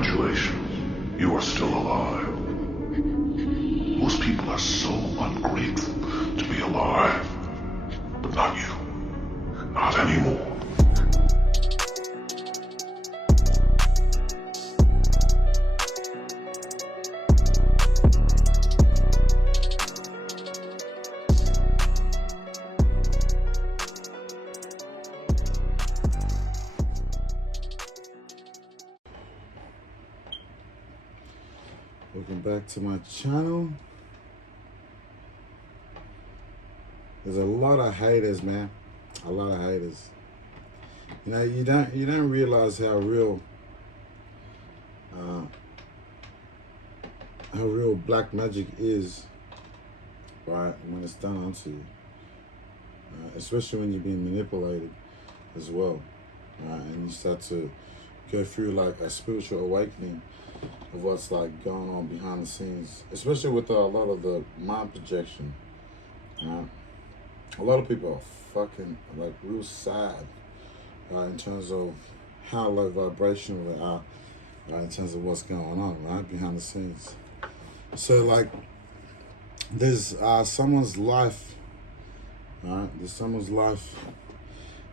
Congratulations, you are still alive. Most people are so ungrateful to be alive. But not you. Not anymore. Welcome back to my channel. There's a lot of haters, man. A lot of haters. You know, you don't realize how real black magic is, right? When it's done onto you, especially when you're being manipulated as well, right? And you start to go through like a spiritual awakening of what's like going on behind the scenes, especially with a lot of the mind projection. A lot of people are fucking like real sad in terms of how low vibrational they are in terms of what's going on right behind the scenes. So like there's someone's life, right? There's someone's life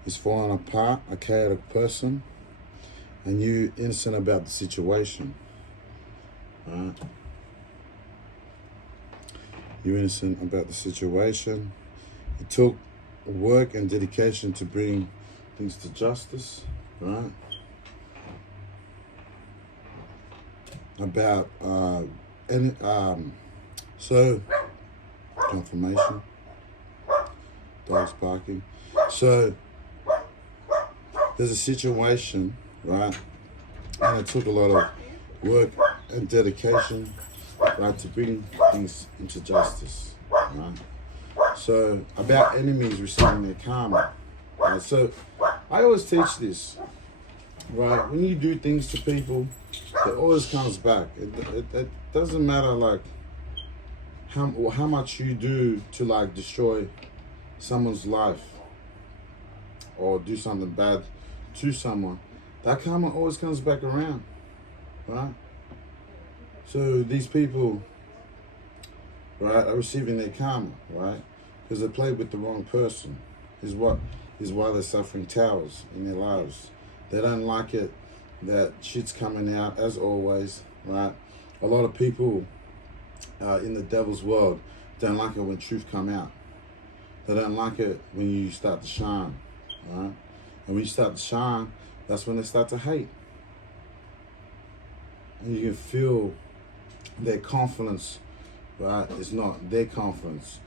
is falling apart, a chaotic person, and you innocent about the situation. Right. You're innocent about the situation. It took work and dedication to bring things to justice, right? About so confirmation, dogs barking. So there's a situation, right? And it took a lot of work and dedication, right, to bring things into justice, right? So about enemies receiving their karma, right? So I always teach this, right? When you do things to people, it always comes back. It doesn't matter like how much you do to like destroy someone's life or do something bad to someone, that karma always comes back around, right? So these people, right, are receiving their karma, right? Because they played with the wrong person, is why they're suffering towers in their lives. They don't like it that shit's coming out, as always, right? A lot of people in the devil's world don't like it when truth come out. They don't like it when you start to shine, right? And when you start to shine, that's when they start to hate. And you can feel their confidence, right? It's not their confidence.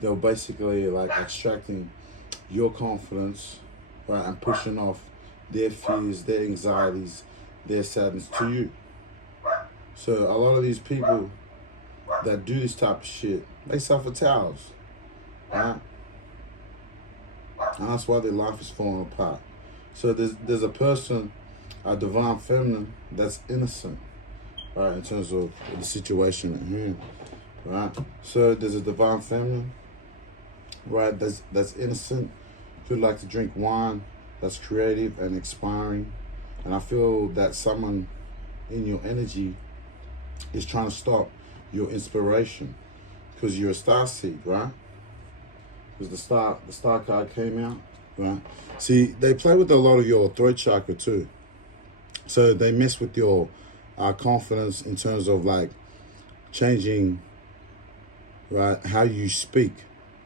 They're basically like extracting your confidence, right? And pushing off their fears, their anxieties, their sadness to you. So a lot of these people that do this type of shit, they suffer towers, right? And that's why their life is falling apart. So there's a person, a divine feminine, that's innocent, right, in terms of the situation at hand, right? So there's a divine feminine, right, that's innocent, who'd like to drink wine, that's creative and inspiring. And I feel that someone in your energy is trying to stop your inspiration because you're a star seed, right? Because the star card came out, right? See, they play with a lot of your throat chakra too. So they mess with your confidence in terms of like changing, right, how you speak,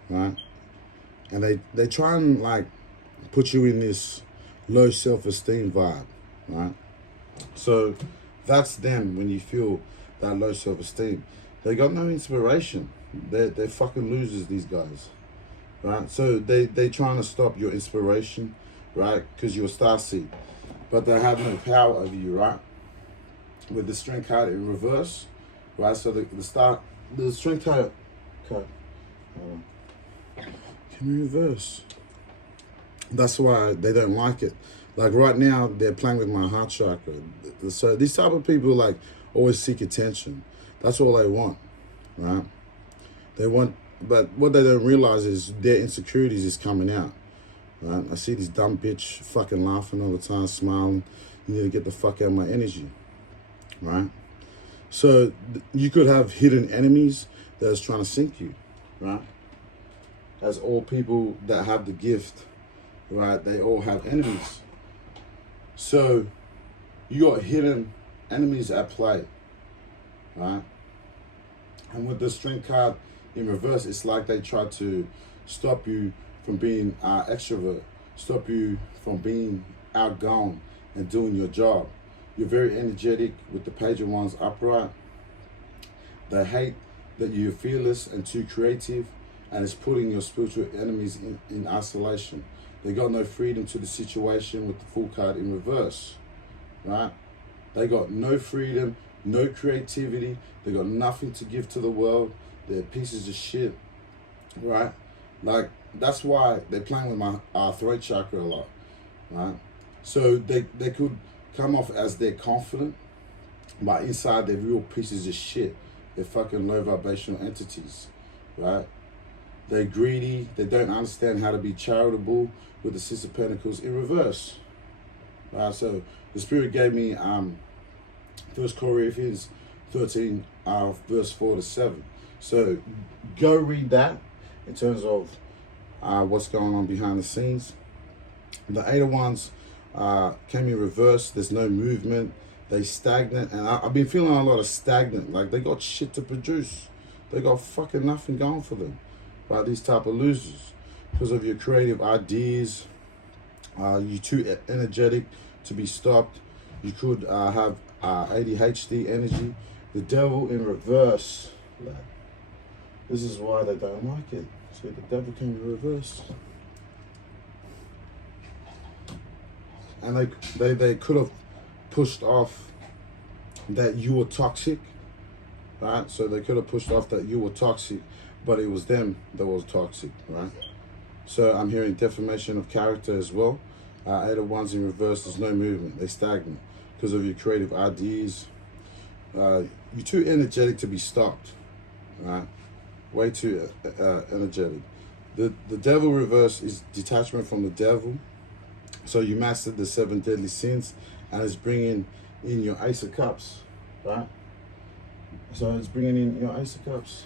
right? And they try and like put you in this low self-esteem vibe, right? So that's them when you feel that low self-esteem. They got no inspiration. They're fucking losers, these guys, right? So they trying to stop your inspiration, right? Because you're a star seed, but they have no power over you, right? With the strength card in reverse, right? So the strength card, can we reverse? That's why they don't like it. Like right now, they're playing with my heart chakra. So these type of people like always seek attention. That's all they want, right? They want, but what they don't realize is their insecurities is coming out, right? I see this dumb bitch fucking laughing all the time, smiling. You need to get the fuck out of my energy. right? So you could have hidden enemies that's trying to sink you, right? As all people that have the gift, right, they all have enemies. So you got hidden enemies at play, right? And with the strength card in reverse, it's like they try to stop you from being extrovert, stop you from being outgoing and doing your job. You're very energetic with the Page of Wands upright. They hate that you're fearless and too creative, and it's putting your spiritual enemies in isolation. They got no freedom to the situation with the Fool card in reverse, right? They got no freedom, no creativity. They got nothing to give to the world. They're pieces of shit, right? Like, that's why they're playing with my throat chakra a lot, right? So they could come off as they're confident, but inside they're real pieces of shit. They're fucking low vibrational entities, right? They're greedy. They don't understand how to be charitable with the Six of Pentacles in reverse, right? So the Spirit gave me 1 Corinthians 13, verse 4 to 7. So go read that in terms of what's going on behind the scenes. The Eight of Wands came in reverse. There's no movement. They stagnant, and I've been feeling a lot of stagnant. Like, they got shit to produce. They got fucking nothing going for them. By these type of losers, because of your creative ideas, you're too energetic to be stopped. You could have ADHD energy. The Devil in reverse. This is why they don't like it. See, the Devil came in reverse. And they could have pushed off that you were toxic, right? So they could have pushed off that you were toxic, but it was them that was toxic, right? So I'm hearing defamation of character as well. Eight of Wands in reverse, there's no movement. They stagnant because of your creative ideas. You're too energetic to be stopped, right? Way too energetic. The Devil reverse is detachment from the devil. So you mastered the 7 deadly sins, and it's bringing in your Ace of Cups, right? So it's bringing in your Ace of Cups.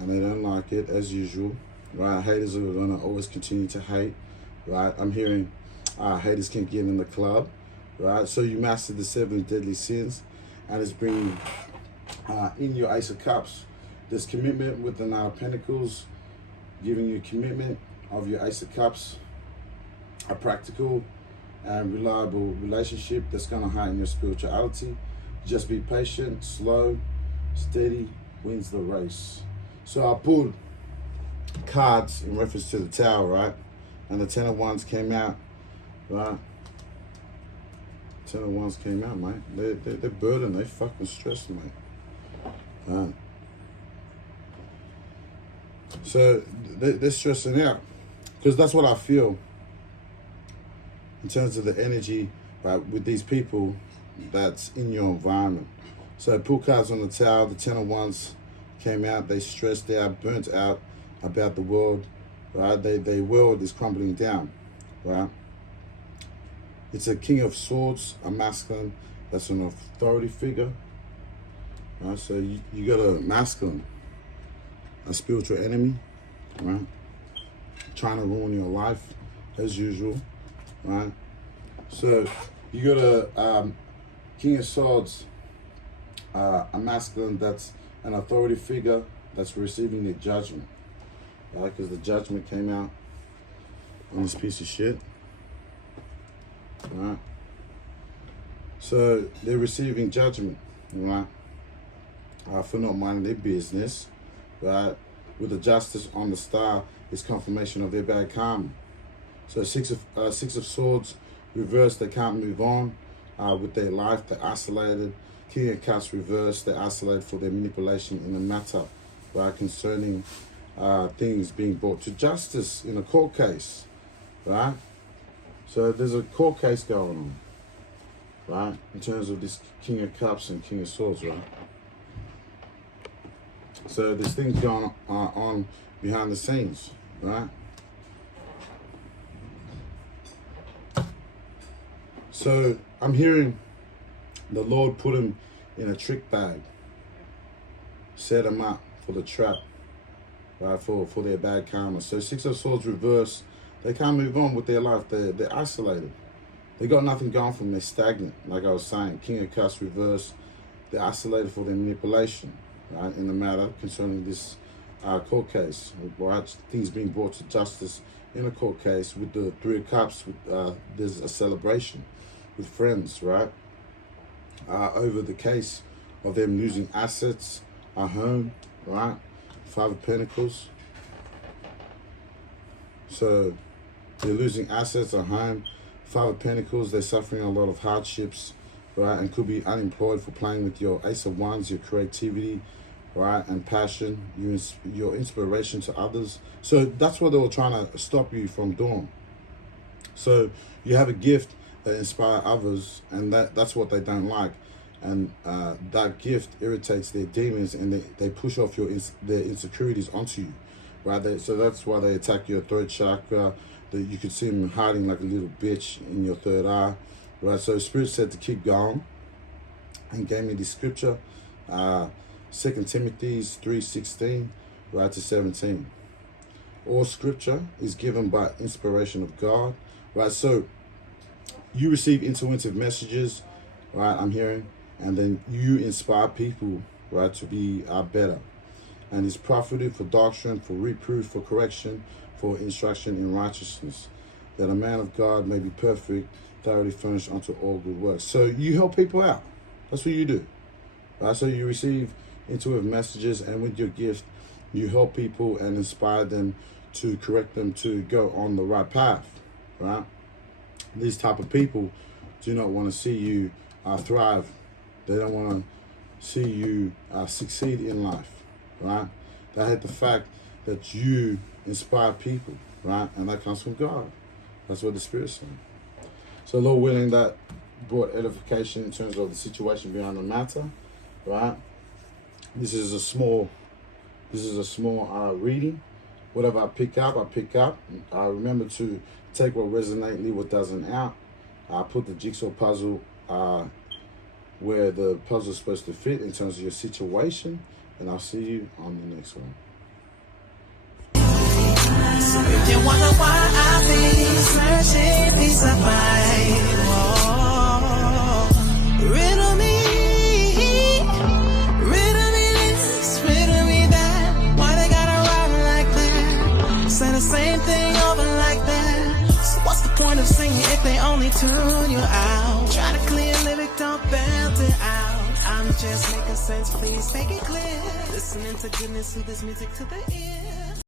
And they don't like it, as usual, right? Haters are going to always continue to hate, right? I'm hearing haters can't get in the club, right? So you mastered the 7 deadly sins, and it's bringing in your Ace of Cups. There's commitment with the Nine of Pentacles, giving you commitment of your Ace of Cups, a practical and reliable relationship that's going to heighten your spirituality. Just be patient, slow, steady wins the race. So I pulled cards in reference to the Tower, right? And the 10 of Wands came out, right? 10 of Wands came out, mate. They're burdened, they fucking stressed, mate. Right? So they're stressing out, because that's what I feel in terms of the energy, right, with these people that's in your environment. So pull cards on the Tower. The 10 of Wands came out. They stressed out, burnt out about the world, right? Their world is crumbling down, right? It's a King of Swords, a masculine that's an authority figure, right? So you got a masculine, a spiritual enemy, right? Trying to ruin your life, as usual, right? So you got a King of Swords, a masculine that's an authority figure that's receiving the judgment, right? Because the judgment came out on this piece of shit, right? So they're receiving judgment, right? For not minding their business, right? With the Justice on the Star, it's confirmation of their bad karma. So Six of Swords reversed, they can't move on with their life. They're isolated. King of Cups reversed, they're isolated for their manipulation in the matter, right? Concerning things being brought to justice in a court case, right? So there's a court case going on, right? In terms of this King of Cups and King of Swords, right? So there's things going on behind the scenes, right? So I'm hearing the Lord put him in a trick bag, set him up for the trap, right, for their bad karma. So Six of Swords reverse, they can't move on with their life. They're isolated. They got nothing going for them. They're stagnant. Like I was saying, King of Cups reverse, they're isolated for their manipulation, right, in the matter concerning this court case, right? Things being brought to justice in a court case. With the Three of Cups, there's a celebration with friends, right, over the case of them losing assets, a home, right? Five of Pentacles. So they're losing assets, a home. Five of Pentacles, they're suffering a lot of hardships, right, and could be unemployed for playing with your Ace of Wands, your creativity, right, and passion, your inspiration to others. So that's what they were trying to stop you from doing. So you have a gift that inspire others, and that's what they don't like, and that gift irritates their demons, and they push off their insecurities onto you, right? So that's why they attack your third chakra. That you could see them hiding like a little bitch in your third eye, right? So Spirit said to keep going, and gave me this scripture, 2 Timothy 3:16, right to 17. All scripture is given by inspiration of God, right? So you receive intuitive messages, right, I'm hearing, and then you inspire people, right, to be better. And it's profited for doctrine, for reproof, for correction, for instruction in righteousness, that a man of God may be perfect, thoroughly furnished unto all good works. So you help people out. That's what you do, right? So you receive intuitive messages, and with your gift, you help people and inspire them to correct them to go on the right path, right? These type of people do not want to see you thrive. They don't want to see you succeed in life, right? They hate the fact that you inspire people, right? And that comes from God. That's what the Spirit's saying. So Lord willing, that brought edification in terms of the situation behind the matter, right? This is a small reading. Whatever I pick up, I pick up. Remember to take what resonates, leave what doesn't out. I put the jigsaw puzzle where the puzzle is supposed to fit in terms of your situation, and I'll see you on the next one. You wonder why I've been searching peace of mind. Riddle me this, riddle me that. Why they gotta rhyme like that? Say the same thing over like that. So what's the point of singing if they only tune you out? Try to clear lyric, don't belt it out. I'm just making sense, please make it clear. Listening to goodness, through this music to the ear.